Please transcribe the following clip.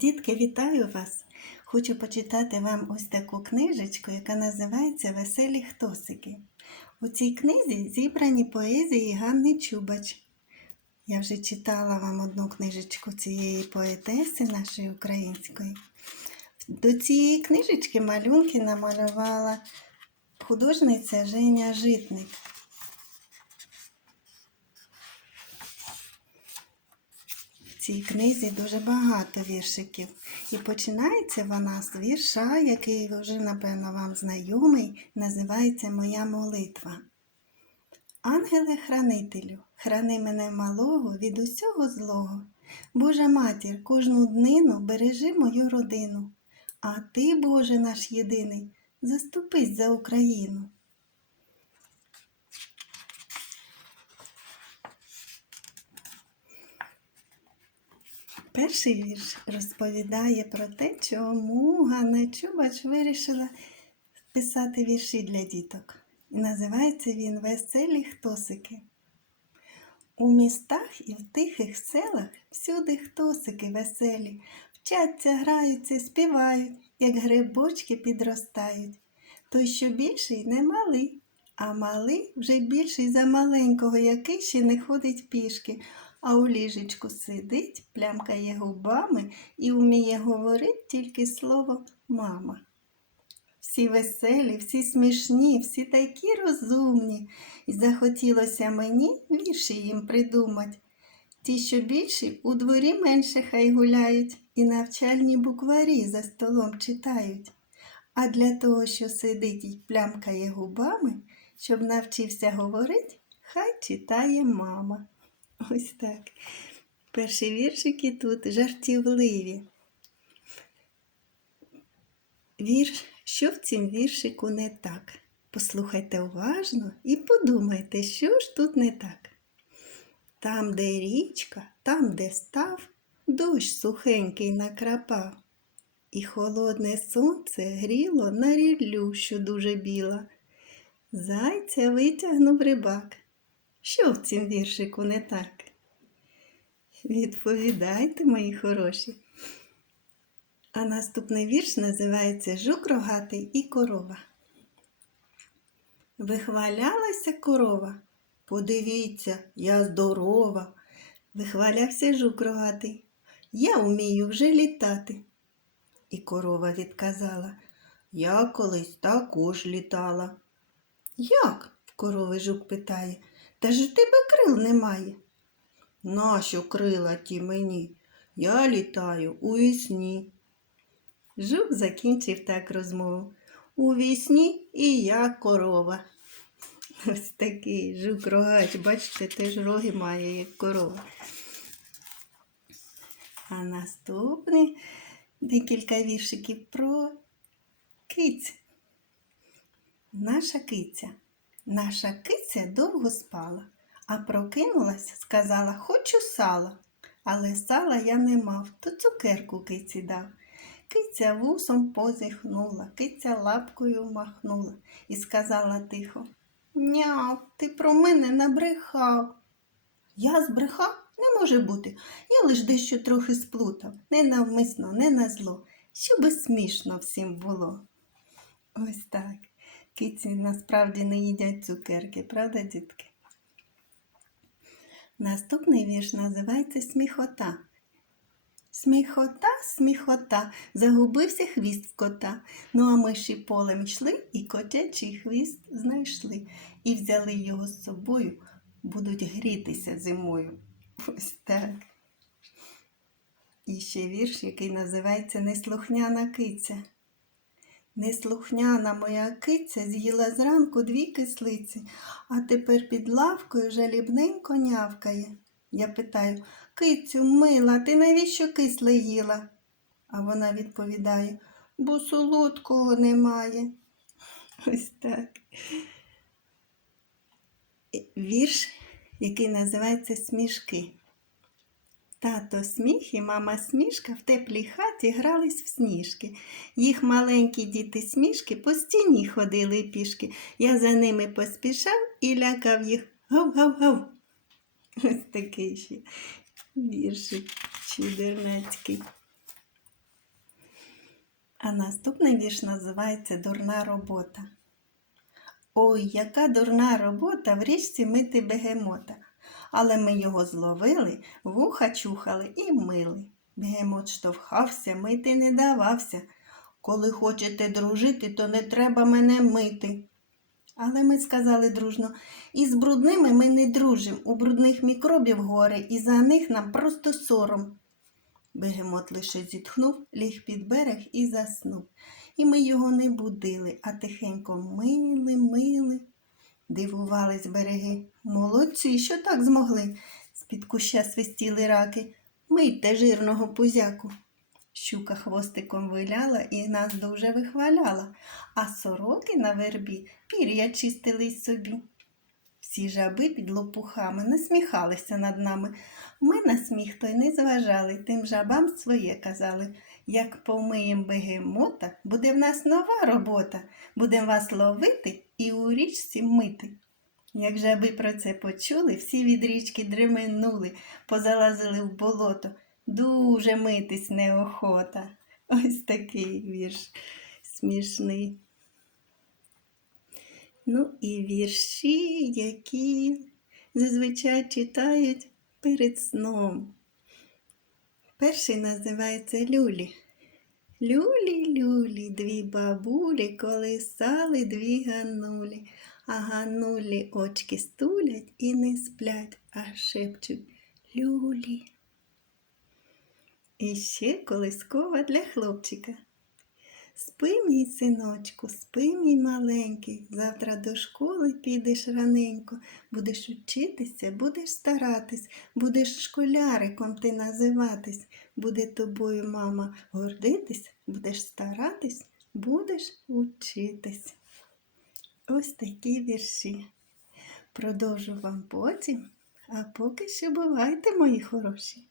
Дітки, вітаю вас! Хочу почитати вам ось таку книжечку, яка називається Веселі хтосики. У цій книзі зібрані поезії Ганни Чубач. Я вже читала вам одну книжечку цієї поетеси нашої української. До цієї книжечки малюнки намалювала художниця Женя Житник. Цій книзі дуже багато віршиків. І починається вона з вірша, який вже, напевно, вам знайомий, називається Моя молитва. Ангеле-хранителю, храни мене малого від усього злого. Божа матір, кожну днину бережи мою родину. А ти, Боже наш єдиний, заступись за Україну. Перший вірш розповідає про те, чому Ганна Чубач вирішила писати вірші для діток. І називається він Веселі хтосики. У містах і в тихих селах всюди хтосики веселі, вчаться, граються, співають, як грибочки підростають. Той, що більший, не малий, а малий вже більший за маленького, який ще не ходить пішки, а у ліжечку сидить, плямкає губами і вміє говорити тільки слово мама. Всі веселі, всі смішні, всі такі розумні, і захотілося мені вірші їм придумать. Ті, що більші, у дворі менше хай гуляють, і навчальні букварі за столом читають. А для того, що сидить і плямкає губами, щоб навчився говорить, хай читає мама. Ось так. Перші віршики тут жартівливі. Вірш, що в цім віршику не так? Послухайте уважно і подумайте, що ж тут не так. Там, де річка, там, де став, дощ сухенький накрапав, і холодне сонце гріло на ріллю, що дуже біла. Зайця витягнув рибак. Що в цім віршику не так? Відповідайте, мої хороші. А наступний вірш називається Жук рогатий і корова. Вихвалялася корова. Подивіться, я здорова. Вихвалявся жук рогатий. Я вмію вже літати. І корова відказала, я колись також літала. Як? в корови жук питає. Та ж у тебе крил немає. Нащо крила ті мені? Я літаю у вісні. Жук закінчив так розмову. У вісні і я корова. Ось такий жук рогач, бачите, теж роги має, як корова. А наступний декілька віршиків про киць. Наша киця. Наша киця довго спала, а прокинулась, сказала, хочу сала. Але сала я не мав, то цукерку киці дав. Киця вусом позіхнула, киця лапкою махнула і сказала тихо Няв, ти про мене набрехав. Я збрехав? Не може бути. Я лиш дещо трохи сплутав, не навмисно, не на зло, щоби смішно всім було. Ось так. Киці насправді не їдять цукерки, правда, дітки? Наступний вірш називається Сміхота. Сміхота, сміхота, загубився хвіст в кота. Ну а миші полем йшли і котячий хвіст знайшли. І взяли його з собою, будуть грітися зимою. Ось так. І ще вірш, який називається Неслухняна киця. Неслухняна моя киця з'їла зранку дві кислиці, а тепер під лавкою жалібненько нявкає. Я питаю, кицю, мила, ти навіщо кисле їла? А вона відповідає, бо солодкого немає. Ось так. Вірш, який називається Смішки. Тато сміх і мама смішка в теплій хаті грались в сніжки. Їх маленькі діти смішки по стіні ходили пішки. Я за ними поспішав і лякав їх гав-гав-гав. Ось такий ще віршик чудернацький. А наступний вірш називається Дурна робота. Ой, яка дурна робота в річці мити бегемота. Але ми його зловили, вуха чухали і мили. Бегемот штовхався, мити не давався. Коли хочете дружити, то не треба мене мити. Але ми сказали дружно, із брудними ми не дружим, у брудних мікробів горе, і за них нам просто сором. Бегемот лише зітхнув, ліг під берег і заснув. І ми його не будили, а тихенько мили, мили. Дивувались береги. Молодці, що так змогли. З-під куща свистіли раки. Мийте жирного пузяку. Щука хвостиком виляла і нас дуже вихваляла, а сороки на вербі пір'я чистили й собі. Всі жаби під лопухами насміхалися над нами. Ми на сміх той не зважали, тим жабам своє казали. Як помиєм бегемота, буде в нас нова робота, будем вас ловити і у річці мити. Як жаби про це почули, всі від річки дременули, позалазили в болото. Дуже митись неохота. Ось такий вірш смішний. Ну і вірші, які зазвичай читають перед сном. Перший називається Люлі. Люлі, люлі, дві бабулі колисали дві ганулі, а ганулі очки стулять і не сплять, а шепчуть люлі. І ще колискова для хлопчика. Спи, мій синочку, спи, мій маленький, завтра до школи підеш раненько, будеш вчитися, будеш старатись, будеш школяриком ти називатись, буде тобою мама гордитись, будеш старатись, будеш учитись. Ось такі вірші. Продовжу вам потім, а поки що бувайте, мої хороші.